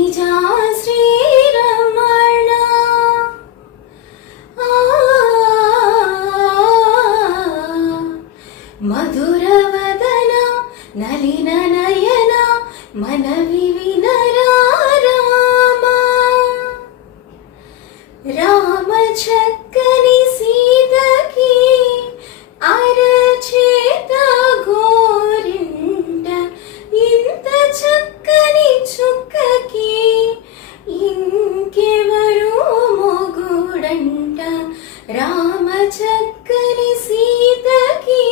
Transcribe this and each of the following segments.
నిజా శ్రీరమణ మధురవదన నలిన నయన మనవి వినరా రామ రామ చక్కని సీతకి అరచేత గోరింట ఇంత చక్కని చుక్కకి ఇంకెవరు మొగుడంట రామ చక్కని సీతకి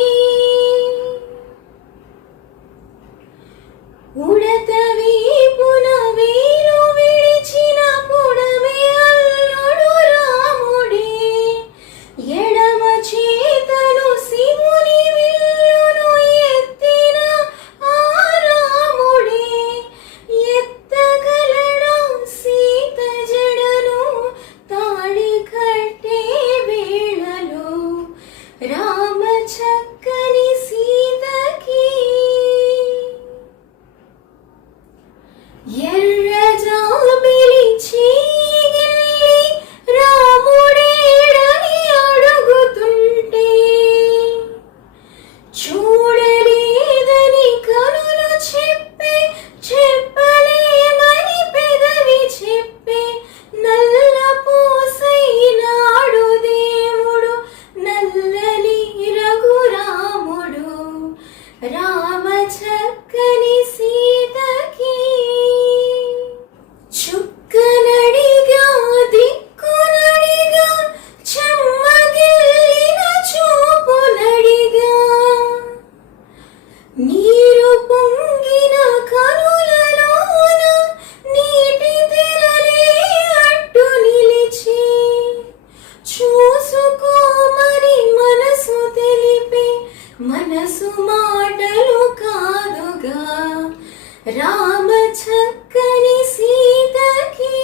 ఉడత వీపున వీలు విడిచిన పుడమే అల్లుడు రాముడే ఎడమ చేతను శివుని విల్లును ఎత్తిన ఆ రాముడే ఎత్తగలడా సీత జడను తాళి కట్టే వేళలో రామ చక్కని సీతకి ఎర్ర జాబిలి చీగిల్లి రాముడేడని అడుగుతుంటే చూడలేదని కనులు చెప్పలేమని పెదవి చెప్పే నల్ల పూసైనాడు దేవుడు నల్లని రఘురాముడు రామ చక్కని సీతకి చుక్కనడిగా దిక్కునడిగా చెమ్మగిల్లిన చూపునడిగా నీరు పొంగిన కనులలోన నీటి తెరలే అడ్డు నిలిచి చూసుకోమని మనసు తెలిపే మనసు మాటలు కాదుగా రామ చక్కని సీతకి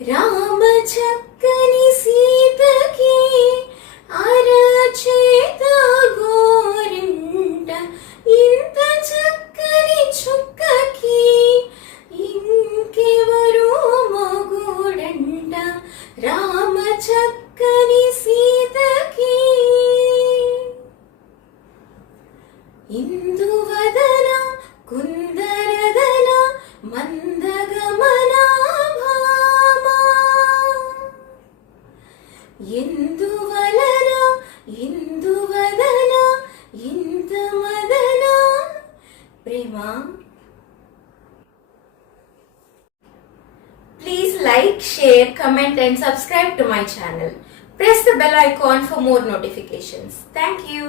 రామ చక్కని సీతకి అరచేత గోరింట ఇంత చక్కని చుక్కకి ఇంకెవరు మొగుడంట రామ చక్కని సీతకి ఇందువదన కుందరదన మందగమన భామా ఎందువలన ఇందువదన ఇంత మదన ప్రేమ. Please like, share, comment and subscribe to my channel. Press the bell icon for more notifications. Thank you.